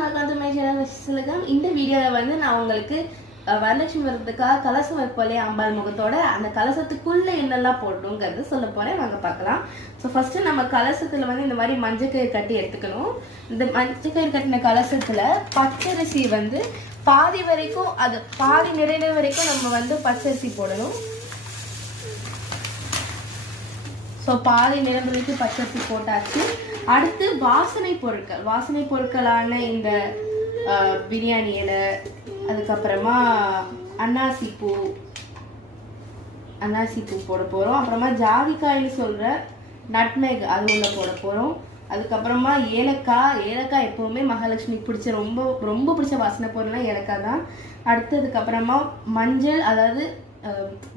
வணக்கம். இந்த வீடியோவில் வந்து நான் உங்களுக்கு வரலட்சுமி விரதத்துக்காக கலசம் வைப்போம் இல்லையா அம்பாள் முகத்தோட, அந்த கலசத்துக்குள்ள என்னெல்லாம் போடணுங்கிறது சொல்ல போறேன். வாங்க பார்க்கலாம். ஸோ ஃபர்ஸ்ட் நம்ம கலசத்துல வந்து இந்த மாதிரி மஞ்சள் கயிறு கட்டி எடுத்துக்கணும். இந்த மஞ்சள் கயிறு கட்டின கலசத்துல பச்சரிசி வந்து பாதி வரைக்கும், அது பாதி நிறைய வரைக்கும் நம்ம வந்து பச்சரிசி போடணும். ஸோ பாதி நிறம் வரைக்கும் பச்சரிசி போட்டாச்சு. அடுத்து வாசனை பொருட்களான இந்த பிரியாணி இலை, அதுக்கப்புறமா அன்னாசி பூ போட போகிறோம். அப்புறமா ஜாதிக்காய்னு சொல்கிற நட்மேக் அது உள்ள போட போகிறோம். அதுக்கப்புறமா ஏலக்காய் எப்போவுமே மகாலட்சுமிக்கு பிடிச்ச ரொம்ப பிடிச்ச வாசனை பொருள்னா ஏலக்காய் தான். அடுத்ததுக்கப்புறமா மஞ்சள், அதாவது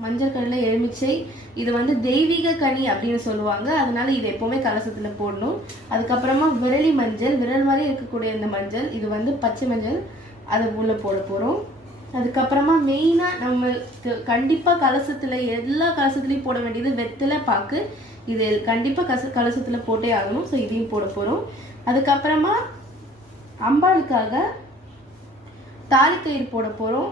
மஞ்சள் கல்லில் எலுமிச்சை, இது வந்து தெய்வீக கனி அப்படின்னு சொல்லுவாங்க, அதனால இது எப்பவுமே கலசத்தில் போடணும். அதுக்கப்புறமா விரலி மஞ்சள், விரல் மாதிரி இருக்கக்கூடிய இந்த மஞ்சள், இது வந்து பச்சை மஞ்சள், அது உள்ள போட போகிறோம். அதுக்கப்புறமா மெயினாக நம்மளுக்கு கண்டிப்பாக கலசத்தில் எல்லா கலசத்துலேயும் போட வேண்டியது வெத்தலை பாக்கு. இது கண்டிப்பாக கலசத்தில் போட்டே ஆகணும். ஸோ இதையும் போட போகிறோம். அதுக்கப்புறமா அம்பாளுக்காக தாலிக்கயிறு போட போகிறோம்.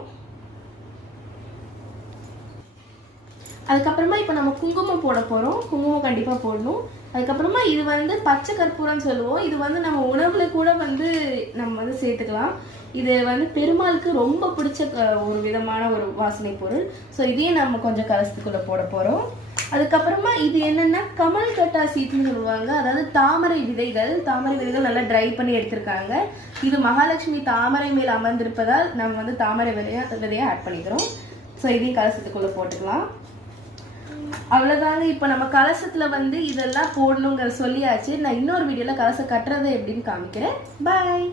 அதுக்கப்புறமா இப்போ நம்ம குங்குமம் போட போகிறோம். குங்குமம் கண்டிப்பாக போடணும். அதுக்கப்புறமா இது வந்து பச்சை கற்பூரம்னு சொல்லுவோம். இது வந்து நம்ம உணவுல கூட வந்து நம்ம வந்து சேர்த்துக்கலாம். இது வந்து பெருமாளுக்கு ரொம்ப பிடிச்ச ஒரு விதமான ஒரு வாசனை பொருள். ஸோ இதையும் நம்ம கொஞ்சம் கலசத்துக்குள்ளே போட போகிறோம். அதுக்கப்புறமா இது என்னென்னா கமல் கட்டா சீட்னு சொல்லுவாங்க, அதாவது தாமரை விதைகள் நல்லா ட்ரை பண்ணி எடுத்திருக்காங்க. இது மகாலட்சுமி தாமரை மேல் அமர்ந்திருப்பதால் நம்ம வந்து தாமரை விதையை ஆட் பண்ணிக்கிறோம். ஸோ இதையும் கலசத்துக்குள்ளே போட்டுக்கலாம். அவ்வளோதாங்க. இப்போ நம்ம கலசத்தில் வந்து இதெல்லாம் போடணுங்கிற சொல்லியாச்சு. நான் இன்னொரு வீடியோவில் கலசம் கட்டுறது எப்படின்னு காமிக்கிறேன். பாய்.